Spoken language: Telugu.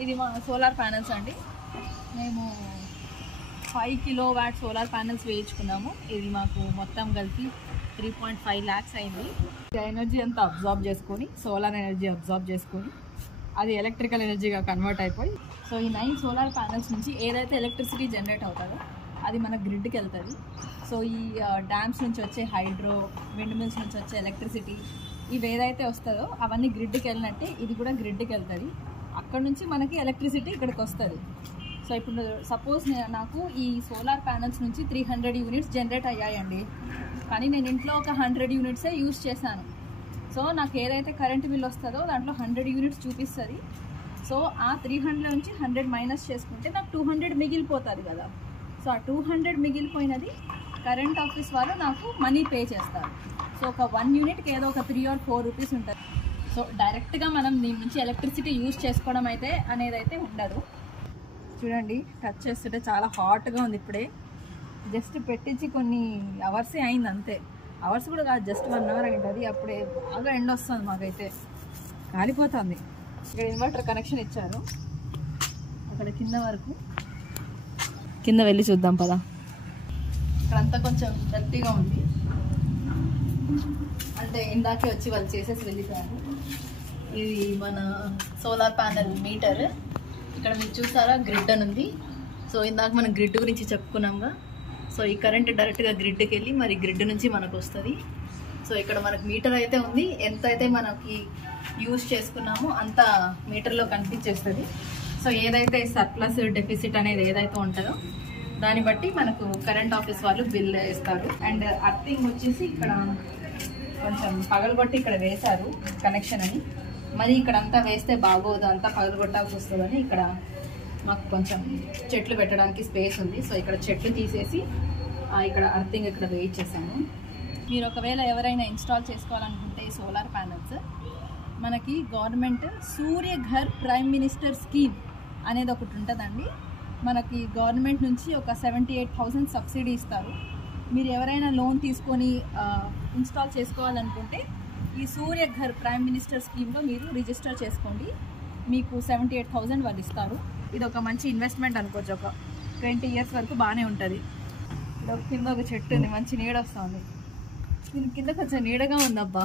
ఇది మా సోలార్ ప్యానెల్స్ అండి. మేము 5 కిలోవాట్ సోలార్ ప్యానెల్స్ వేయించుకున్నాము. ఇది మాకు మొత్తం కలిపి 3.5 lakhs అయింది. ఎనర్జీ అంతా అబ్జార్బ్ చేసుకొని, సోలార్ ఎనర్జీ అబ్జార్బ్ చేసుకొని అది ఎలక్ట్రికల్ ఎనర్జీగా కన్వర్ట్ అయిపోయి, సో ఈ 9 సోలార్ ప్యానెల్స్ నుంచి ఏదైతే ఎలక్ట్రిసిటీ జనరేట్ అవుతుందో అది మన గ్రిడ్కి వెళ్తుంది. సో ఈ డ్యామ్స్ నుంచి వచ్చే హైడ్రో, విండ్ మిల్స్ నుంచి వచ్చే ఎలక్ట్రిసిటీ ఇవి ఏదైతే వస్తుందో అవన్నీ గ్రిడ్కి వెళ్ళినట్టే ఇది కూడా గ్రిడ్కి వెళ్తుంది. అక్కడ నుంచి మనకి ఎలక్ట్రిసిటీ ఇక్కడికి వస్తుంది. సో ఇప్పుడు సపోజ్ నాకు ఈ సోలార్ ప్యానెల్స్ నుంచి 300 యూనిట్స్ జనరేట్ అయ్యాయండి. కానీ నేను ఇంట్లో ఒక 100 యూనిట్సే యూజ్ చేశాను. సో నాకు ఏదైతే కరెంట్ బిల్ వస్తుందో దాంట్లో 100 యూనిట్స్ చూపిస్తుంది. సో ఆ 300 నుంచి 100 మైనస్ చేసుకుంటే నాకు 200 మిగిలిపోతుంది కదా. సో ఆ 200 మిగిలిపోయినది కరెంట్ ఆఫీస్ వాళ్ళు నాకు మనీ పే చేస్తారు. సో ఒక 1 యూనిట్కి ఏదో ఒక 3 or 4 రూపీస్ ఉంటుంది. సో డైరెక్ట్గా మనం దీని నుంచి ఎలక్ట్రిసిటీ యూజ్ చేసుకోవడం అనేది ఉండదు. చూడండి, టచ్ చేస్తుంటే చాలా హాట్గా ఉంది. ఇప్పుడే జస్ట్ పెట్టించి కొన్ని అవర్సే అయింది, అంతే. అవర్స్ కూడా కాదు, జస్ట్ 1 hour అయింది. అప్పుడే బాగా ఎండ వస్తుంది, మాకైతే కాలిపోతుంది. ఇక్కడ ఇన్వర్టర్ కనెక్షన్ ఇచ్చారు, అక్కడ కింద వరకు. కింద వెళ్ళి చూద్దాం పదా. ఇక్కడంతా కొంచెం డర్టీగా ఉంది, అంటే ఇందాకే వచ్చి వాళ్ళు చేసేసి వెళ్ళిపోయారు. ఇది మన సోలార్ ప్యానెల్ మీటర్. ఇక్కడ మీరు చూసారా, గ్రిడ్ అని ఉంది. సో ఇందాక మనం గ్రిడ్ గురించి చెప్పుకున్నాంగా. సో ఈ కరెంట్ డైరెక్ట్గా గ్రిడ్కి వెళ్ళి మరి గ్రిడ్ నుంచి మనకు వస్తుంది. సో ఇక్కడ మనకు మీటర్ అయితే ఉంది, ఎంత అయితే మనకి యూజ్ చేసుకున్నామో అంత మీటర్లో కనిపించేస్తుంది. సో ఏదైతే సర్ప్లస్, డెఫిసిట్ అనేది ఏదైతే ఉంటుందో దాన్ని బట్టి మనకు కరెంట్ ఆఫీస్ వాళ్ళు బిల్ ఇస్తారు. అండ్ అర్థింగ్ వచ్చేసి ఇక్కడ కొంచెం పగలగొట్టి ఇక్కడ వేశారు కనెక్షన్ అని. మరి ఇక్కడ అంతా వేస్తే బాగోదు, అంతా పగలగొట్టాల్సి వస్తుందని ఇక్కడ మాకు కొంచెం చెట్లు పెట్టడానికి స్పేస్ ఉంది. సో ఇక్కడ చెట్లు తీసేసి ఇక్కడ అర్థింగ్ ఇక్కడ వేయించేసాము. మీరు ఒకవేళ ఎవరైనా ఇన్స్టాల్ చేసుకోవాలనుకుంటే ఈ సోలార్ ప్యానెల్స్, మనకి government Surya Ghar prime minister scheme అనేది ఒకటి ఉంటుందండి. మనకి గవర్నమెంట్ నుంచి ఒక 78,000 సబ్సిడీ ఇస్తారు. మీరు ఎవరైనా లోన్ తీసుకొని ఇన్స్టాల్ చేసుకోవాలనుకుంటే ఈ సూర్యఘర్ ప్రైమ్ మినిస్టర్ స్కీమ్లో మీరు రిజిస్టర్ చేసుకోండి. మీకు 78,000 వాళ్ళు ఇస్తారు. ఇది ఒక మంచి ఇన్వెస్ట్మెంట్ అనుకోవచ్చు. ఒక 20 years వరకు బాగానే ఉంటుంది. కింద ఒక చెట్టు ఉంది, మంచి నీడ వస్తుంది. దీని కింద కొంచెం నీడగా ఉందబ్బా.